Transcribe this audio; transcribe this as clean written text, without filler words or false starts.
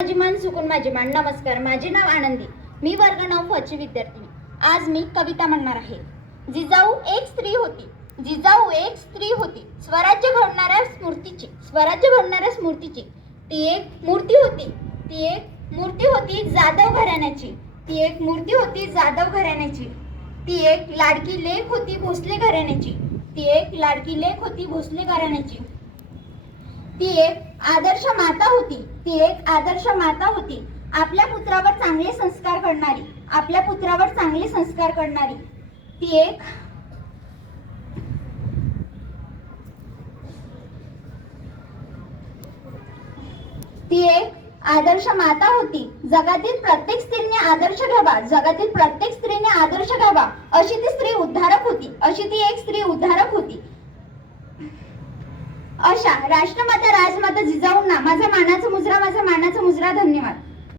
माझी मान चुकून माझी मान. नमस्कार, माझे नाव आनंदी. मी वर्ग 9 ची विद्यार्थिनी. आज मी कविता म्हणणार आहे. जिजाऊ एक स्त्री होती, जिजाऊ एक स्त्री होती, स्वराज्य घडणाऱ्या स्मृतीची, स्वराज्य घडणाऱ्या स्मृतीची. ती एक मूर्ती होती, ती एक मूर्ती होती जाधव घराण्याची, ती एक मूर्ती होती जाधव घराण्याची. ती एक लाडकी लेक होती भोसले घराण्याची, ती एक लाडकी लेक होती भोसले घराण्याची. ती एक आदर्श माता होती, ती एक आदर्श माता होती. आपल्या पुत्रावर चांगले संस्कार करणारी, आपल्या पुत्रावर चांगले संस्कार करणारी. ती एक आदर्श माता होती. जगातील प्रत्येक स्त्रीने आदर्श घ्यावा, जगातील प्रत्येक स्त्रीने आदर्श घ्यावा अशी ती स्त्री उद्धारक होती, अशी ती एक स्त्री उद्धारक होती. अशा राष्ट्रमाता राजमाता जिजाऊंना माझा मानाचा मुजरा, माझा मानाचा मुजरा. धन्यवाद.